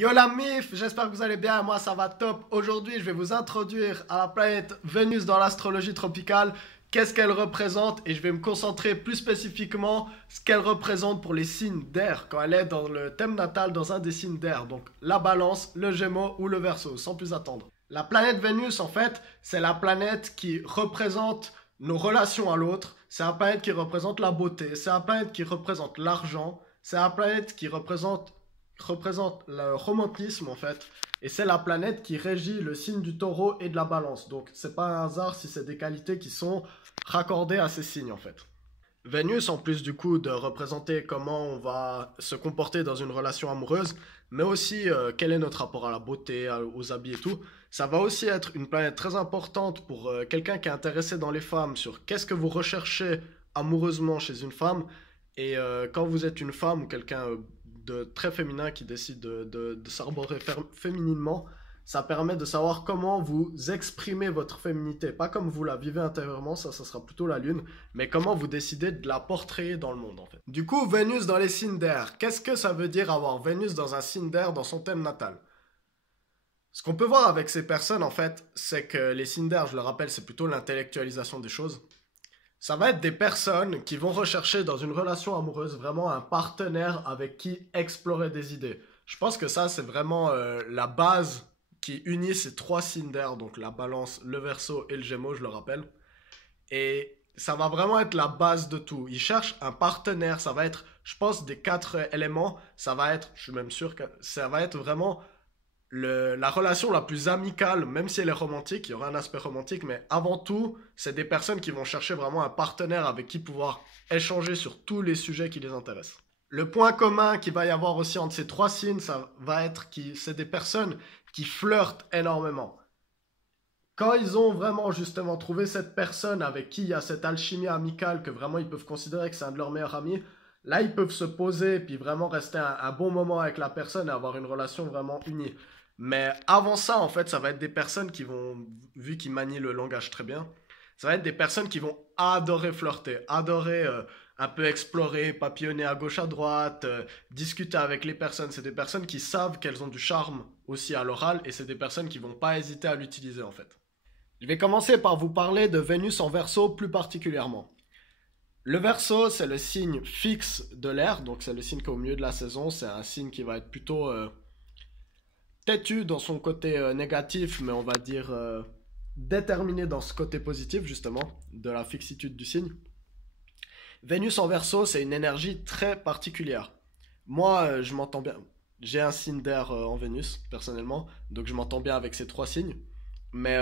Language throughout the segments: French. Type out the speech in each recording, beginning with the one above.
Yo la mif, j'espère que vous allez bien, moi ça va top. Aujourd'hui je vais vous introduire à la planète Vénus dans l'astrologie tropicale, qu'est-ce qu'elle représente et je vais me concentrer plus spécifiquement ce qu'elle représente pour les signes d'air quand elle est dans le thème natal dans un des signes d'air, donc la balance, le gémeaux ou le verseau, sans plus attendre. La planète Vénus en fait, c'est la planète qui représente nos relations à l'autre, c'est la planète qui représente la beauté, c'est la planète qui représente l'argent, c'est la planète qui représente le romantisme en fait. Et c'est la planète qui régit le signe du taureau et de la balance. Donc c'est pas un hasard si c'est des qualités qui sont raccordées à ces signes en fait. Vénus, en plus du coup de représenter comment on va se comporter dans une relation amoureuse, mais aussi quel est notre rapport à la beauté, aux habits et tout, ça va aussi être une planète très importante pour quelqu'un qui est intéressé dans les femmes, sur qu'est-ce que vous recherchez amoureusement chez une femme, et quand vous êtes une femme ou quelqu'un de très féminin qui décide de s'arborer fémininement, ça permet de savoir comment vous exprimez votre féminité. Pas comme vous la vivez intérieurement, ça sera plutôt la lune, mais comment vous décidez de la portrayer dans le monde en fait. Du coup, Vénus dans les signes d'air. Qu'est-ce que ça veut dire avoir Vénus dans un signe d'air dans son thème natal? Ce qu'on peut voir avec ces personnes en fait, c'est que les signes d'air, je le rappelle, c'est plutôt l'intellectualisation des choses. Ça va être des personnes qui vont rechercher dans une relation amoureuse vraiment un partenaire avec qui explorer des idées. Je pense que ça, c'est vraiment la base qui unit ces trois signes d'air, donc la balance, le verseau et le gémeaux, je le rappelle. Et ça va vraiment être la base de tout. Ils cherchent un partenaire, ça va être, je pense, des quatre éléments, ça va être, je suis même sûr que ça va être vraiment la relation la plus amicale, même si elle est romantique, il y aura un aspect romantique, mais avant tout, c'est des personnes qui vont chercher vraiment un partenaire avec qui pouvoir échanger sur tous les sujets qui les intéressent. Le point commun qu'il va y avoir aussi entre ces trois signes, ça va être que c'est des personnes qui flirtent énormément. Quand ils ont vraiment justement trouvé cette personne avec qui il y a cette alchimie amicale que vraiment ils peuvent considérer que c'est un de leurs meilleurs amis, là ils peuvent se poser et puis vraiment rester un bon moment avec la personne et avoir une relation vraiment unie. Mais avant ça, en fait, ça va être des personnes qui vont, vu qu'ils manient le langage très bien, ça va être des personnes qui vont adorer flirter, adorer un peu explorer, papillonner à gauche à droite, discuter avec les personnes. C'est des personnes qui savent qu'elles ont du charme aussi à l'oral et c'est des personnes qui vont pas hésiter à l'utiliser en fait. Je vais commencer par vous parler de Vénus en Verseau plus particulièrement. Le Verseau, c'est le signe fixe de l'air, donc c'est le signe qui est au milieu de la saison. C'est un signe qui va être plutôt têtu dans son côté négatif, mais on va dire déterminé dans ce côté positif, justement, de la fixitude du signe. Vénus en Verseau, c'est une énergie très particulière. Moi, je m'entends bien. J'ai un signe d'air en Vénus, personnellement, donc je m'entends bien avec ces trois signes. Mais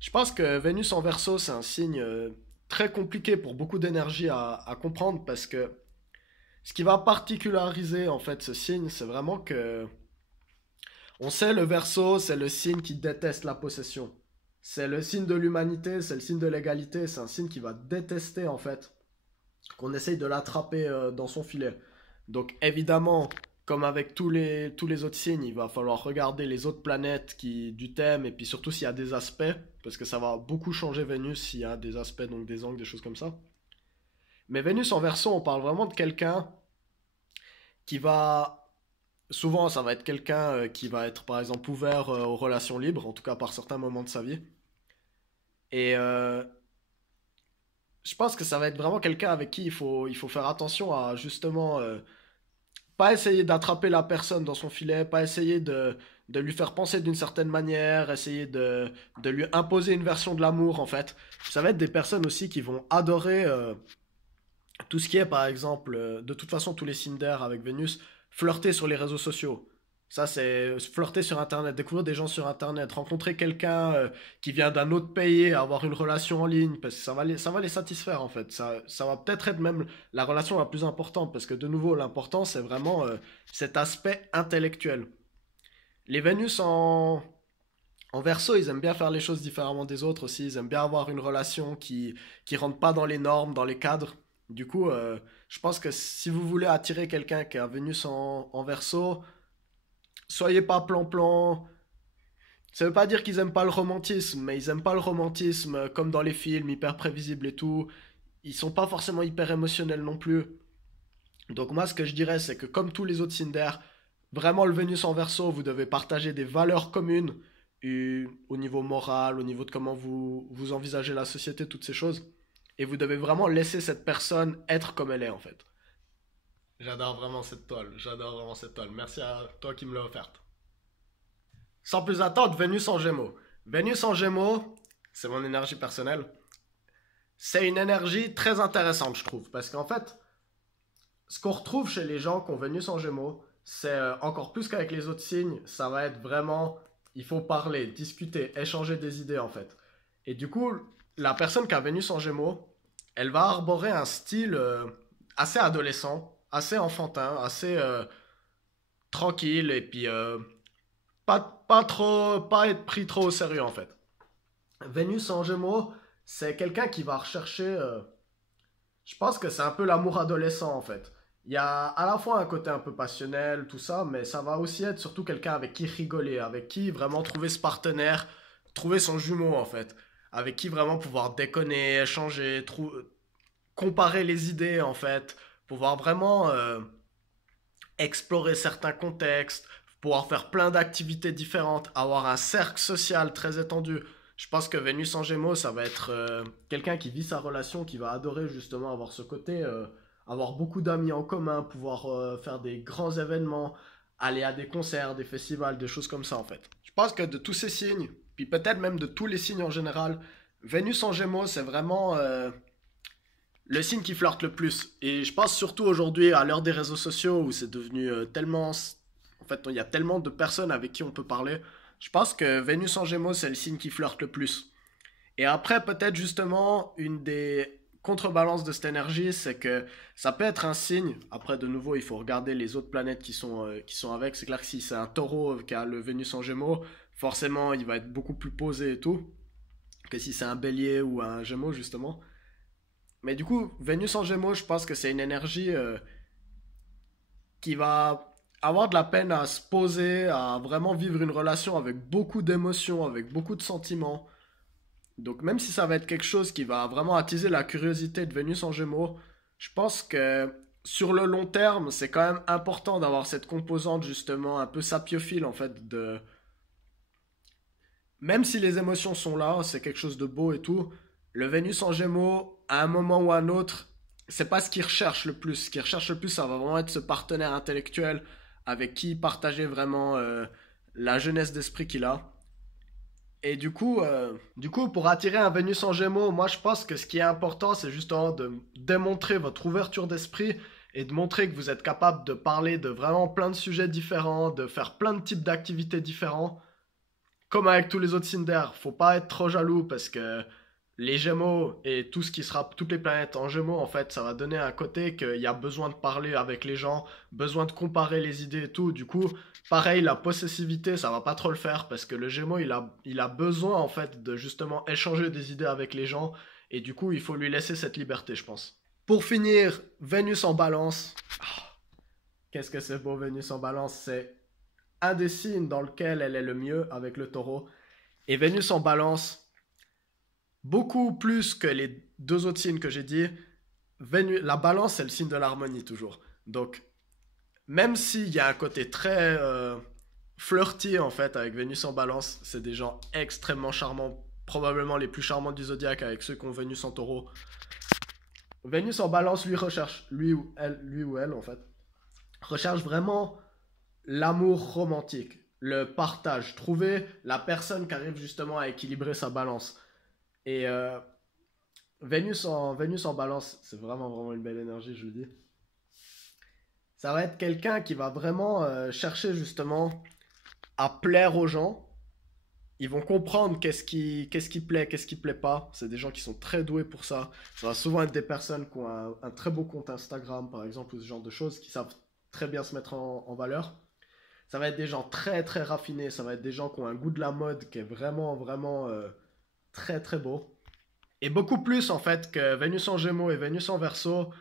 je pense que Vénus en Verseau, c'est un signe très compliqué pour beaucoup d'énergie à comprendre parce que ce qui va particulariser en fait ce signe, c'est vraiment que on sait le Verseau, c'est le signe qui déteste la possession. C'est le signe de l'humanité, c'est le signe de l'égalité, c'est un signe qui va détester en fait qu'on essaye de l'attraper dans son filet. Donc évidemment, comme avec tous les autres signes, il va falloir regarder les autres planètes du thème et puis surtout s'il y a des aspects, parce que ça va beaucoup changer Vénus s'il y a des aspects, donc des angles, des choses comme ça. Mais Vénus en Verseau, on parle vraiment de quelqu'un qui va... Souvent, ça va être quelqu'un qui va être par exemple ouvert aux relations libres, en tout cas par certains moments de sa vie. Et je pense que ça va être vraiment quelqu'un avec qui il faut faire attention à justement pas essayer d'attraper la personne dans son filet, pas essayer de lui faire penser d'une certaine manière, essayer de lui imposer une version de l'amour en fait. Ça va être des personnes aussi qui vont adorer tout ce qui est par exemple, de toute façon tous les signes d'air avec Vénus, flirter sur les réseaux sociaux. Ça c'est flirter sur Internet, découvrir des gens sur Internet, rencontrer quelqu'un qui vient d'un autre pays, avoir une relation en ligne, parce que ça va les satisfaire en fait. Ça va peut-être être même la relation la plus importante, parce que de nouveau l'important c'est vraiment cet aspect intellectuel. Les Vénus en Verseau, ils aiment bien faire les choses différemment des autres aussi. Ils aiment bien avoir une relation qui rentre pas dans les normes, dans les cadres. Du coup, je pense que si vous voulez attirer quelqu'un qui a Vénus en Verseau, soyez pas plan-plan. Ça veut pas dire qu'ils aiment pas le romantisme, mais ils aiment pas le romantisme comme dans les films, hyper prévisible et tout. Ils sont pas forcément hyper émotionnels non plus. Donc moi, ce que je dirais, c'est que comme tous les autres signes d'air, Vraiment, le Vénus en Verseau, vous devez partager des valeurs communes au niveau moral, au niveau de comment vous envisagez la société, toutes ces choses. Et vous devez vraiment laisser cette personne être comme elle est en fait. J'adore vraiment cette toile, j'adore vraiment cette toile. Merci à toi qui me l'as offerte. Sans plus attendre, Vénus en Gémeaux. Vénus en Gémeaux, c'est mon énergie personnelle. C'est une énergie très intéressante, je trouve. Parce qu'en fait, ce qu'on retrouve chez les gens qui ont Vénus en Gémeaux, c'est encore plus qu'avec les autres signes, ça va être vraiment, il faut parler, discuter, échanger des idées en fait. Et du coup, la personne qui a Vénus en Gémeaux, elle va arborer un style assez adolescent, assez enfantin, assez tranquille et puis pas être pris trop au sérieux en fait. Vénus en Gémeaux, c'est quelqu'un qui va rechercher. Je pense que c'est un peu l'amour adolescent en fait. Il y a à la fois un côté un peu passionnel, tout ça, mais ça va aussi être surtout quelqu'un avec qui rigoler, avec qui vraiment trouver ce partenaire, trouver son jumeau en fait, avec qui vraiment pouvoir déconner, échanger, comparer les idées en fait, pouvoir vraiment explorer certains contextes, pouvoir faire plein d'activités différentes, avoir un cercle social très étendu. Je pense que Vénus en Gémeaux, ça va être quelqu'un qui vit sa relation, qui va adorer justement avoir ce côté, avoir beaucoup d'amis en commun, pouvoir faire des grands événements, aller à des concerts, des festivals, des choses comme ça en fait. Je pense que de tous ces signes, puis peut-être même de tous les signes en général, Vénus en Gémeaux, c'est vraiment le signe qui flirte le plus. Et je pense surtout aujourd'hui, à l'heure des réseaux sociaux, où c'est devenu tellement... En fait, il y a tellement de personnes avec qui on peut parler. Je pense que Vénus en Gémeaux, c'est le signe qui flirte le plus. Et après, peut-être justement, une des contrebalances de cette énergie, c'est que ça peut être un signe. Après, de nouveau, il faut regarder les autres planètes qui sont avec. C'est clair que si c'est un taureau qui a le Vénus en Gémeaux, forcément, il va être beaucoup plus posé et tout. Que si c'est un bélier ou un Gémeaux, justement. Mais du coup, Vénus en Gémeaux, je pense que c'est une énergie qui va avoir de la peine à se poser, à vraiment vivre une relation avec beaucoup d'émotions, avec beaucoup de sentiments. Donc même si ça va être quelque chose qui va vraiment attiser la curiosité de Vénus en Gémeaux, je pense que sur le long terme, c'est quand même important d'avoir cette composante justement un peu sapiophile en fait de même si les émotions sont là, c'est quelque chose de beau et tout, le Vénus en Gémeaux, à un moment ou à un autre, c'est pas ce qu'il recherche le plus. Ce qu'il recherche le plus, ça va vraiment être ce partenaire intellectuel avec qui partager vraiment la jeunesse d'esprit qu'il a. Et du coup, pour attirer un Vénus en Gémeaux, moi je pense que ce qui est important, c'est justement de démontrer votre ouverture d'esprit et de montrer que vous êtes capable de parler de vraiment plein de sujets différents, de faire plein de types d'activités différents comme avec tous les autres signes d'air, faut pas être trop jaloux parce que les Gémeaux et tout ce qui sera toutes les planètes en Gémeaux en fait, ça va donner un côté qu'il y a besoin de parler avec les gens, besoin de comparer les idées et tout. Du coup, pareil, la possessivité, ça va pas trop le faire parce que le Gémeaux, il a besoin en fait de justement échanger des idées avec les gens et du coup, il faut lui laisser cette liberté, je pense. Pour finir, Vénus en Balance. Qu'est-ce que c'est beau Vénus en Balance, c'est un des signes dans lequel elle est le mieux avec le taureau. Et Vénus en balance, beaucoup plus que les deux autres signes que j'ai dit, la balance c'est le signe de l'harmonie toujours. Donc même s'il y a un côté très flirty en fait avec Vénus en balance, c'est des gens extrêmement charmants, probablement les plus charmants du zodiaque avec ceux qui ont Vénus en taureau. Vénus en balance lui recherche, lui ou elle en fait, recherche vraiment l'amour romantique, le partage, trouver la personne qui arrive justement à équilibrer sa balance. Et Vénus en balance, c'est vraiment, vraiment une belle énergie, je le dis. Ça va être quelqu'un qui va vraiment chercher justement à plaire aux gens. Ils vont comprendre qu'est-ce qui plaît, qu'est-ce qui plaît pas. C'est des gens qui sont très doués pour ça. Ça va souvent être des personnes qui ont un très beau compte Instagram, par exemple, ou ce genre de choses, qui savent très bien se mettre en valeur. Ça va être des gens très très raffinés, ça va être des gens qui ont un goût de la mode qui est vraiment vraiment très très beau. Et beaucoup plus en fait que Vénus en Gémeaux et Vénus en Verseau,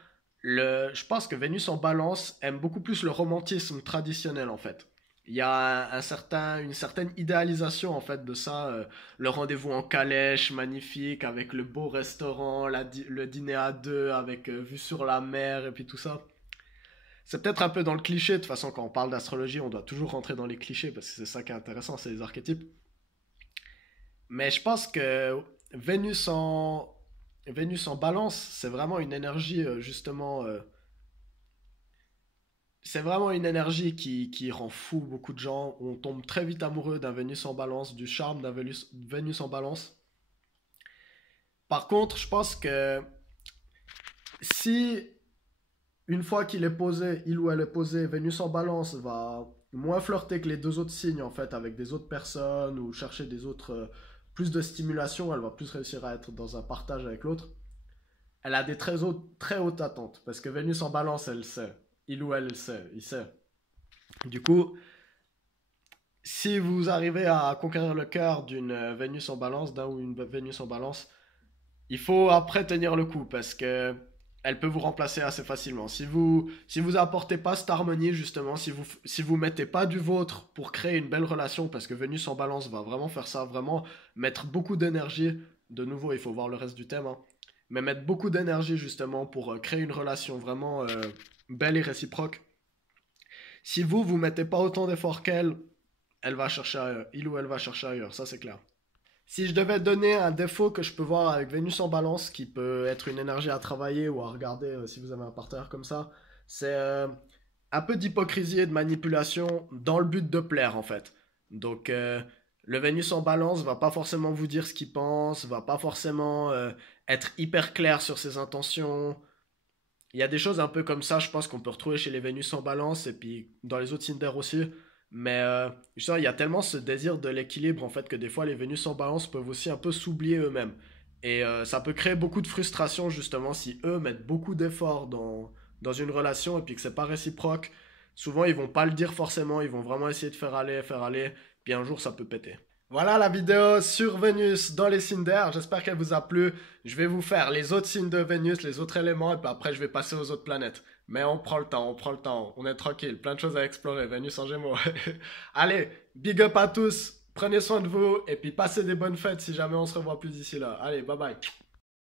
je pense que Vénus en Balance aime beaucoup plus le romantisme traditionnel en fait. Il y a une certaine idéalisation en fait de ça, le rendez-vous en calèche magnifique avec le beau restaurant, le dîner à deux avec vue sur la mer et puis tout ça. c'est peut-être un peu dans le cliché. De toute façon, quand on parle d'astrologie, on doit toujours rentrer dans les clichés parce que c'est ça qui est intéressant, c'est les archétypes. Mais je pense que Vénus en, Vénus en balance, c'est vraiment une énergie, justement, c'est vraiment une énergie qui rend fou beaucoup de gens. On tombe très vite amoureux d'un Vénus en balance, du charme d'un Vénus en balance. Par contre, je pense que si une fois qu'il est posé, il ou elle est posé, Vénus en balance va moins flirter que les deux autres signes en fait avec des autres personnes ou chercher des autres plus de stimulation, elle va plus réussir à être dans un partage avec l'autre. Elle a des très hautes attentes parce que Vénus en balance, elle sait. Il ou elle sait, il sait. Du coup, si vous arrivez à conquérir le cœur d'une Vénus en balance, d'un ou une Vénus en balance, il faut après tenir le coup parce que elle peut vous remplacer assez facilement. Si vous apportez pas cette harmonie justement, si vous mettez pas du vôtre pour créer une belle relation, parce que Vénus en balance va vraiment faire ça, vraiment mettre beaucoup d'énergie, de nouveau il faut voir le reste du thème, hein, mais mettre beaucoup d'énergie justement pour créer une relation vraiment belle et réciproque. Si vous mettez pas autant d'efforts qu'elle, elle va chercher ailleurs, il ou elle va chercher ailleurs, ça c'est clair. Si je devais donner un défaut que je peux voir avec Vénus en balance, qui peut être une énergie à travailler ou à regarder si vous avez un partenaire comme ça, c'est un peu d'hypocrisie et de manipulation dans le but de plaire en fait. Donc le Vénus en balance va pas forcément vous dire ce qu'il pense, va pas forcément être hyper clair sur ses intentions. Il y a des choses un peu comme ça, je pense qu'on peut retrouver chez les Vénus en balance et puis dans les autres signes d'air aussi. Mais il y a tellement ce désir de l'équilibre en fait que des fois les Vénus en balance peuvent aussi un peu s'oublier eux-mêmes. Et ça peut créer beaucoup de frustration justement si eux mettent beaucoup d'efforts dans une relation et puis que c'est pas réciproque. Souvent ils vont pas le dire forcément, ils vont vraiment essayer de faire aller, puis un jour ça peut péter. Voilà la vidéo sur Vénus dans les signes d'air, j'espère qu'elle vous a plu. Je vais vous faire les autres signes de Vénus, les autres éléments, et puis après je vais passer aux autres planètes. Mais on prend le temps, on prend le temps, on est tranquille, plein de choses à explorer, Vénus en Gémeaux. Allez, big up à tous, prenez soin de vous, et puis passez des bonnes fêtes si jamais on se revoit plus d'ici là. Allez, bye bye.